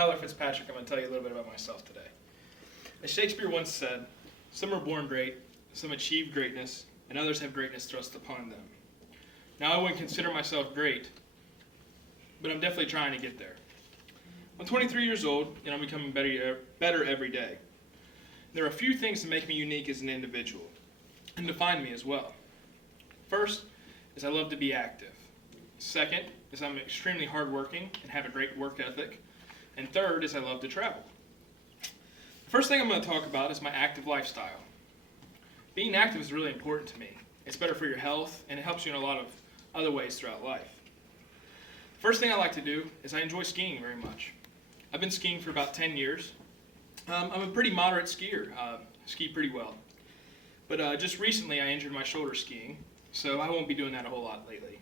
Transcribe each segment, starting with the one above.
Tyler Fitzpatrick. I'm going to tell you a little bit about myself today. As Shakespeare once said, some are born great, some achieve greatness, and others have greatness thrust upon them. Now, I wouldn't consider myself great, but I'm definitely trying to get there. I'm 23 years old, and I'm becoming better every day. There are a few things that make me unique as an individual, and define me as well. First is I love to be active. Second is I'm extremely hardworking and have a great work ethic. And third is I love to travel. The first thing I'm going to talk about is my active lifestyle. Being active is really important to me. It's better for your health, and it helps you in a lot of other ways throughout life. First thing I like to do is I enjoy skiing very much. I've been skiing for about 10 years. I'm a pretty moderate skier, ski pretty well. But just recently I injured my shoulder skiing, so I won't be doing that a whole lot lately.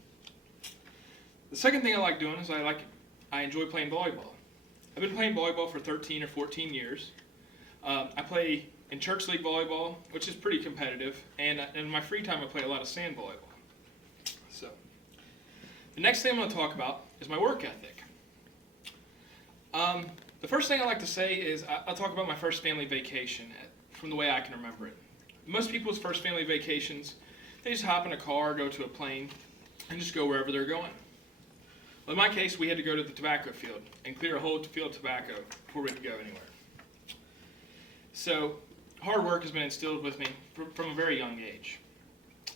The second thing I like doing is I enjoy playing volleyball. I've been playing volleyball for 13 or 14 years. I play in church league volleyball, which is pretty competitive, and in my free time I play a lot of sand volleyball. So, the next thing I'm going to talk about is my work ethic. The first thing I like to say is I'll talk about my first family vacation from the way I can remember it. Most people's first family vacations, they just hop in a car, go to a plane, and just go wherever they're going. Well, in my case, we had to go to the tobacco field and clear a whole field of tobacco before we could go anywhere. So, hard work has been instilled with me from a very young age.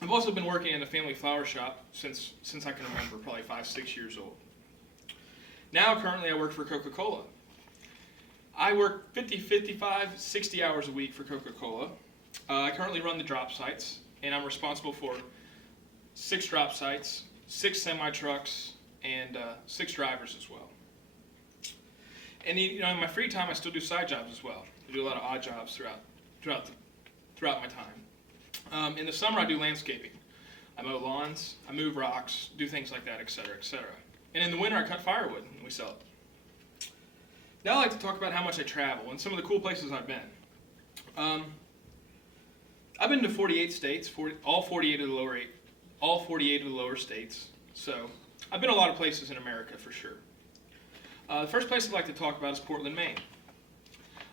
I've also been working in a family flower shop since I can remember, probably 5, 6 years old. Now, currently, I work for Coca-Cola. I work 50, 55, 60 hours a week for Coca-Cola. I currently run the drop sites, and I'm responsible for 6 drop sites, 6 semi-trucks, and 6 drivers as well. And in my free time, I still do side jobs as well. I do a lot of odd jobs throughout my time. In the summer, I do landscaping. I mow lawns, I move rocks, do things like that, etc., etc. And in the winter, I cut firewood and we sell it. Now I'd like to talk about how much I travel and some of the cool places I've been. I've been to 48 states, all 48 of the lower states. So I've been a lot of places in America for sure. The first place I'd like to talk about is Portland, Maine.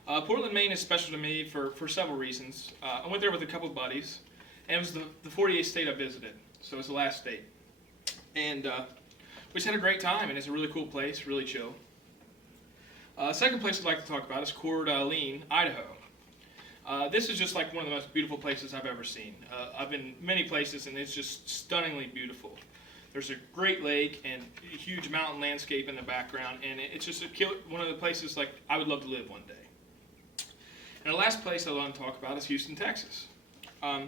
Portland, Maine is special to me for several reasons. I went there with a couple of buddies, and it was the 48th state I visited, so it was the last state. And we just had a great time, and it's a really cool place, really chill. Second place I'd like to talk about is Coeur d'Alene, Idaho. This is just like one of the most beautiful places I've ever seen. I've been many places, and it's just stunningly beautiful. There's a great lake and a huge mountain landscape in the background, and it's just one of the places like I would love to live one day. And the last place I want to talk about is Houston, Texas. I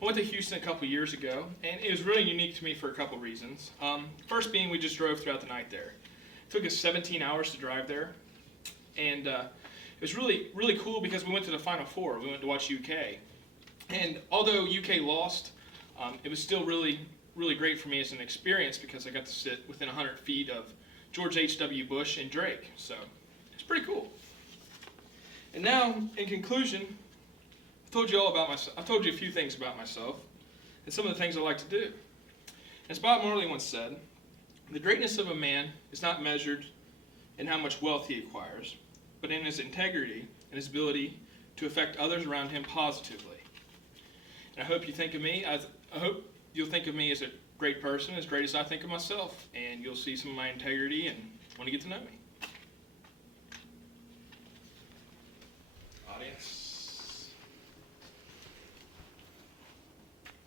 went to Houston a couple years ago, and it was really unique to me for a couple reasons. First being we just drove throughout the night there. It took us 17 hours to drive there, and it was really, really cool because we went to the Final Four. We went to watch UK. And although UK lost, it was still really, really great for me as an experience because I got to sit within 100 feet of George H.W. Bush and Drake. So it's pretty cool. And now, in conclusion, I've told you a few things about myself and some of the things I like to do. As Bob Marley once said, the greatness of a man is not measured in how much wealth he acquires, but in his integrity and his ability to affect others around him positively. And I hope you'll think of me as a great person, as great as I think of myself, and you'll see some of my integrity and want to get to know me.